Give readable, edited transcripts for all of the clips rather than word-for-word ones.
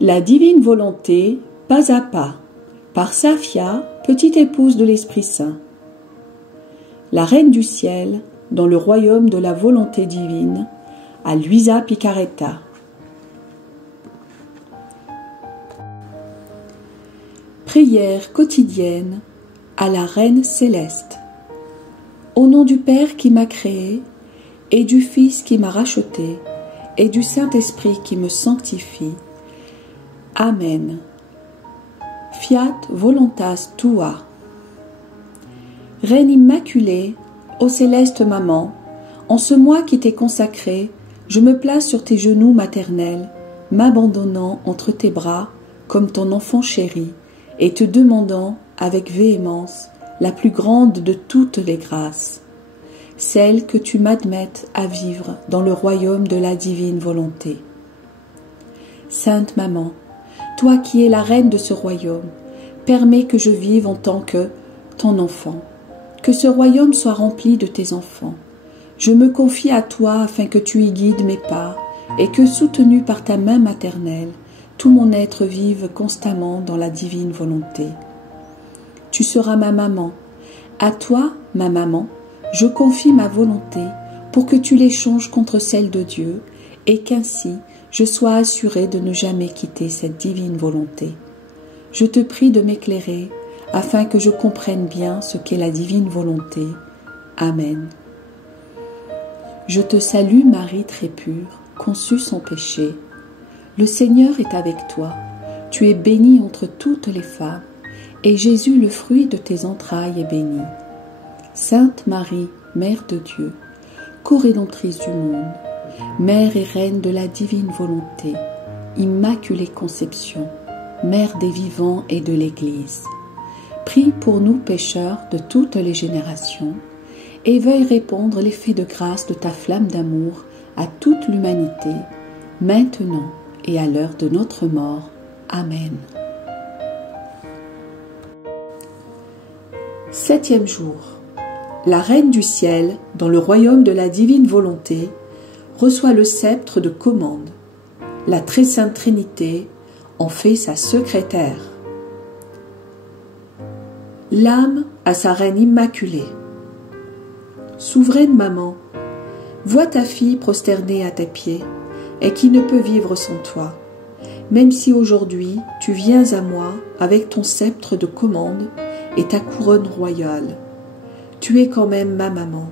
La divine volonté, pas à pas, par Safia, petite épouse de l'Esprit Saint. La Reine du Ciel, dans le royaume de la volonté divine, à Luisa Picaretta. Prière quotidienne à la Reine céleste. Au nom du Père qui m'a créé, et du Fils qui m'a racheté, et du Saint-Esprit qui me sanctifie. Amen. Fiat voluntas tua. Reine immaculée, ô céleste maman, en ce mois qui t'est consacré, je me place sur tes genoux maternels, m'abandonnant entre tes bras comme ton enfant chéri, et te demandant avec véhémence la plus grande de toutes les grâces, celle que tu m'admettes à vivre dans le royaume de la divine volonté. Sainte Maman, toi qui es la reine de ce royaume, permets que je vive en tant que ton enfant, que ce royaume soit rempli de tes enfants. Je me confie à toi afin que tu y guides mes pas et que, soutenu par ta main maternelle, tout mon être vive constamment dans la divine volonté. Tu seras ma maman. À toi, ma maman, je confie ma volonté pour que tu l'échanges contre celle de Dieu et qu'ainsi je sois assurée de ne jamais quitter cette divine volonté. Je te prie de m'éclairer afin que je comprenne bien ce qu'est la divine volonté. Amen. Je te salue Marie très pure, conçue sans péché. Le Seigneur est avec toi. Tu es bénie entre toutes les femmes, et Jésus, le fruit de tes entrailles, est béni. Sainte Marie, Mère de Dieu, co-rédemptrice du monde, Mère et Reine de la divine volonté, Immaculée Conception, Mère des vivants et de l'Église, prie pour nous pécheurs de toutes les générations, et veuille répandre l'effet de grâce de ta flamme d'amour à toute l'humanité, maintenant et à l'heure de notre mort. Amen. 7e jour. La Reine du Ciel, dans le royaume de la divine volonté, reçoit le sceptre de commande. La très sainte Trinité en fait sa secrétaire. L'âme à sa Reine immaculée. Souveraine maman, vois ta fille prosternée à tes pieds, et qui ne peut vivre sans toi. Même si aujourd'hui tu viens à moi avec ton sceptre de commande et ta couronne royale, tu es quand même ma maman.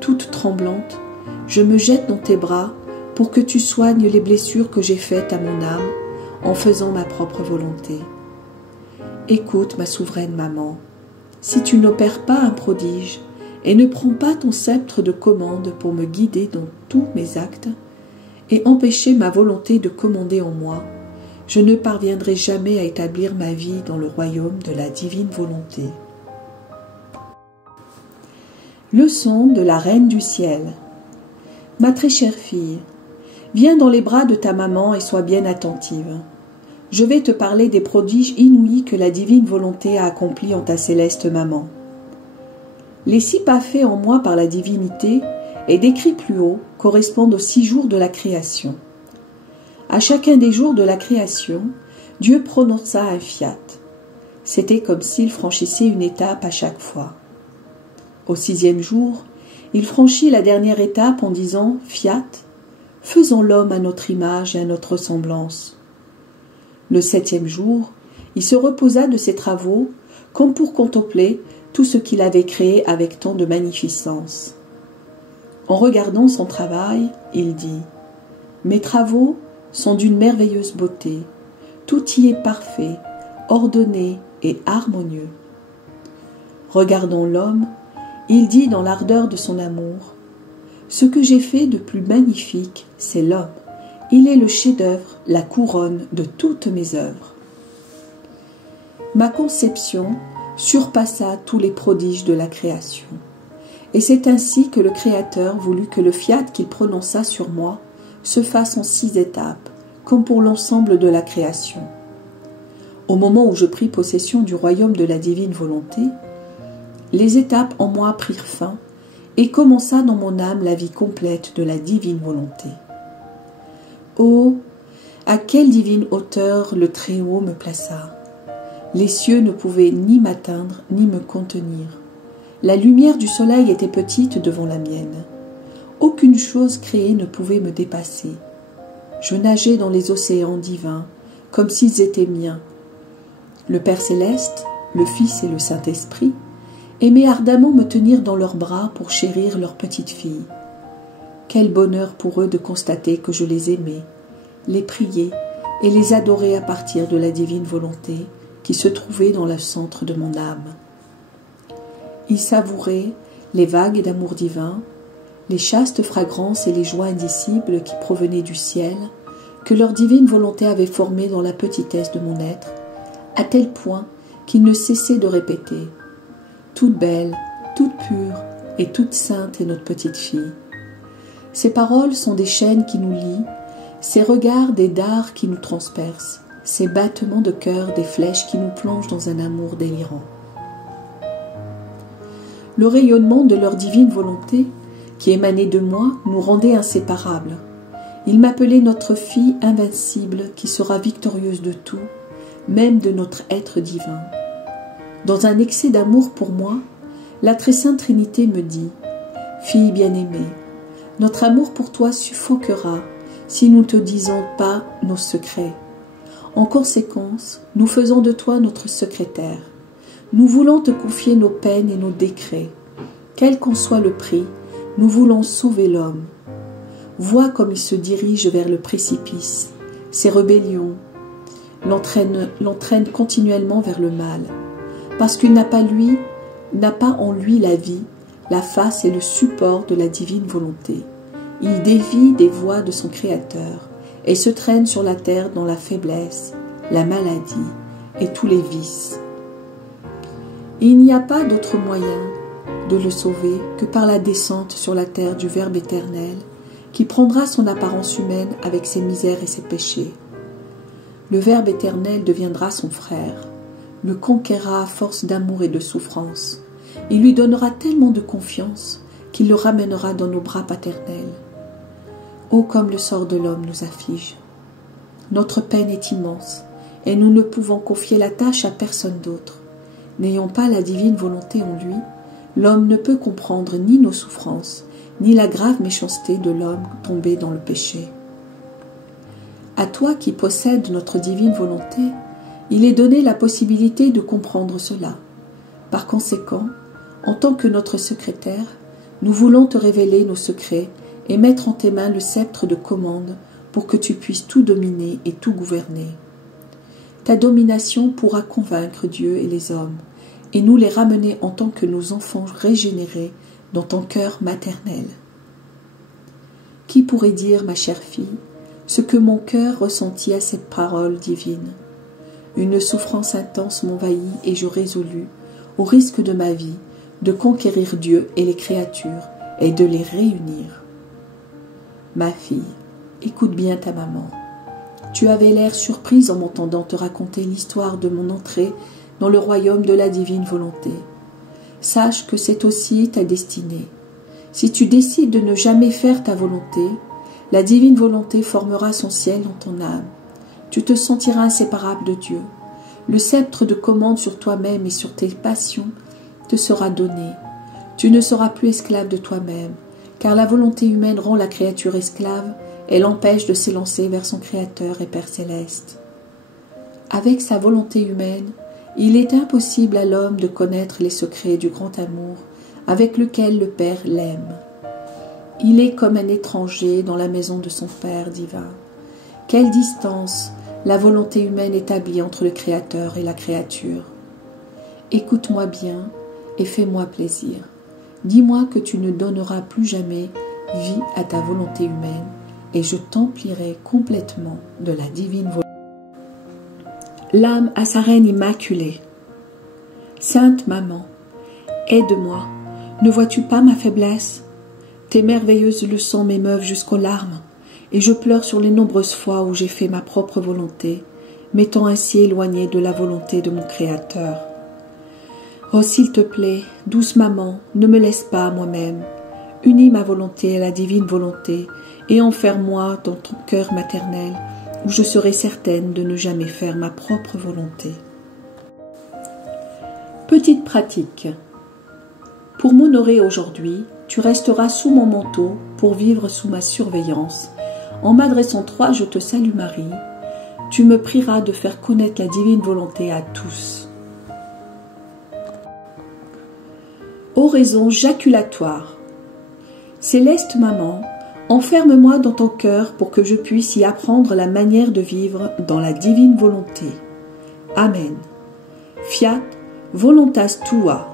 Toute tremblante, je me jette dans tes bras pour que tu soignes les blessures que j'ai faites à mon âme en faisant ma propre volonté. Écoute, ma souveraine maman, si tu n'opères pas un prodige et ne prends pas ton sceptre de commande pour me guider dans tous mes actes et empêcher ma volonté de commander en moi, je ne parviendrai jamais à établir ma vie dans le royaume de la divine volonté. Leçon de la Reine du Ciel. Ma très chère fille, viens dans les bras de ta maman et sois bien attentive. Je vais te parler des prodiges inouïs que la divine volonté a accomplis en ta céleste maman. Les 6 pas faits en moi par la divinité et décrits plus haut correspondent aux 6 jours de la création. À chacun des jours de la création, Dieu prononça un fiat. C'était comme s'il franchissait une étape à chaque fois. Au 6e jour, il franchit la dernière étape en disant « Fiat, faisons l'homme à notre image et à notre ressemblance ». Le 7e jour, il se reposa de ses travaux comme pour contempler tout ce qu'il avait créé avec tant de magnificence. En regardant son travail, il dit « Mes travaux sont d'une merveilleuse beauté, tout y est parfait, ordonné et harmonieux. » Regardant l'homme, il dit dans l'ardeur de son amour « Ce que j'ai fait de plus magnifique, c'est l'homme. Il est le chef-d'œuvre, la couronne de toutes mes œuvres. » Ma conception surpassa tous les prodiges de la création. Et c'est ainsi que le Créateur voulut que le fiat qu'il prononça sur moi se fasse en 6 étapes, comme pour l'ensemble de la création. Au moment où je pris possession du royaume de la divine volonté, les étapes en moi prirent fin et commença dans mon âme la vie complète de la divine volonté. Oh, À quelle divine hauteur le Très-Haut me plaça. Les cieux ne pouvaient ni m'atteindre ni me contenir. La lumière du soleil était petite devant la mienne. Aucune chose créée ne pouvait me dépasser. Je nageais dans les océans divins, comme s'ils étaient miens. Le Père Céleste, le Fils et le Saint-Esprit aimaient ardemment me tenir dans leurs bras pour chérir leur petite fille. Quel bonheur pour eux de constater que je les aimais, les priais et les adorais à partir de la divine volonté qui se trouvait dans le centre de mon âme. Ils savouraient les vagues d'amour divin, les chastes fragrances et les joies indicibles qui provenaient du ciel, que leur divine volonté avait formées dans la petitesse de mon être, à tel point qu'ils ne cessaient de répéter « Toute belle, toute pure et toute sainte est notre petite fille ». Ces paroles sont des chaînes qui nous lient, ces regards des dards qui nous transpercent, ces battements de cœur des flèches qui nous plongent dans un amour délirant. Le rayonnement de leur divine volonté, qui émanait de moi, nous rendait inséparables. Ils m'appelaient notre fille invincible qui sera victorieuse de tout, même de notre être divin. Dans un excès d'amour pour moi, la très sainte Trinité me dit « Fille bien-aimée, notre amour pour toi suffoquera si nous ne te disons pas nos secrets. En conséquence, nous faisons de toi notre secrétaire. Nous voulons te confier nos peines et nos décrets. Quel qu'en soit le prix, nous voulons sauver l'homme. Vois comme il se dirige vers le précipice. Ses rébellions l'entraînent continuellement vers le mal. Parce qu'il n'a pas en lui la vie, la face et le support de la divine volonté. Il dévie des voies de son Créateur et se traîne sur la terre dans la faiblesse, la maladie et tous les vices. Il n'y a pas d'autre moyen de le sauver que par la descente sur la terre du Verbe éternel qui prendra son apparence humaine avec ses misères et ses péchés. Le Verbe éternel deviendra son frère, le conquérera à force d'amour et de souffrance. Il lui donnera tellement de confiance qu'il le ramènera dans nos bras paternels. Oh, comme le sort de l'homme nous afflige. Notre peine est immense, et nous ne pouvons confier la tâche à personne d'autre. N'ayant pas la divine volonté en lui, l'homme ne peut comprendre ni nos souffrances, ni la grave méchanceté de l'homme tombé dans le péché. À toi qui possèdes notre divine volonté, il est donné la possibilité de comprendre cela. Par conséquent, en tant que notre secrétaire, nous voulons te révéler nos secrets et mettre en tes mains le sceptre de commande pour que tu puisses tout dominer et tout gouverner. Ta domination pourra convaincre Dieu et les hommes, et nous les ramener en tant que nos enfants régénérés dans ton cœur maternel. Qui pourrait dire, ma chère fille, ce que mon cœur ressentit à cette parole divine? Une souffrance intense m'envahit et je résolus, au risque de ma vie, de conquérir Dieu et les créatures et de les réunir. Ma fille, écoute bien ta maman. Tu avais l'air surprise en m'entendant te raconter l'histoire de mon entrée dans le royaume de la divine volonté. Sache que c'est aussi ta destinée. Si tu décides de ne jamais faire ta volonté, la divine volonté formera son ciel dans ton âme. Tu te sentiras inséparable de Dieu. Le sceptre de commande sur toi-même et sur tes passions te sera donné. Tu ne seras plus esclave de toi-même, car la volonté humaine rend la créature esclave et l'empêche de s'élancer vers son Créateur et Père Céleste. Avec sa volonté humaine, il est impossible à l'homme de connaître les secrets du grand amour avec lequel le Père l'aime. Il est comme un étranger dans la maison de son Père divin. Quelle distance la volonté humaine établit entre le Créateur et la créature. Écoute-moi bien et fais-moi plaisir. Dis-moi que tu ne donneras plus jamais vie à ta volonté humaine et je t'emplirai complètement de la divine volonté. L'âme à sa reine immaculée. Sainte Maman, aide-moi. Ne vois-tu pas ma faiblesse? Tes merveilleuses leçons m'émeuvent jusqu'aux larmes, et je pleure sur les nombreuses fois où j'ai fait ma propre volonté, m'étant ainsi éloignée de la volonté de mon Créateur. Oh, s'il te plaît, douce maman, ne me laisse pas à moi-même. Unis ma volonté à la divine volonté, et enferme-moi dans ton cœur maternel, où je serai certaine de ne jamais faire ma propre volonté. Petite pratique. Pour m'honorer aujourd'hui, tu resteras sous mon manteau pour vivre sous ma surveillance. En m'adressant 3 Je te salue Marie, tu me prieras de faire connaître la divine volonté à tous. Oraison jaculatoire. Céleste Maman, enferme-moi dans ton cœur pour que je puisse y apprendre la manière de vivre dans la divine volonté. Amen. Fiat voluntas tua.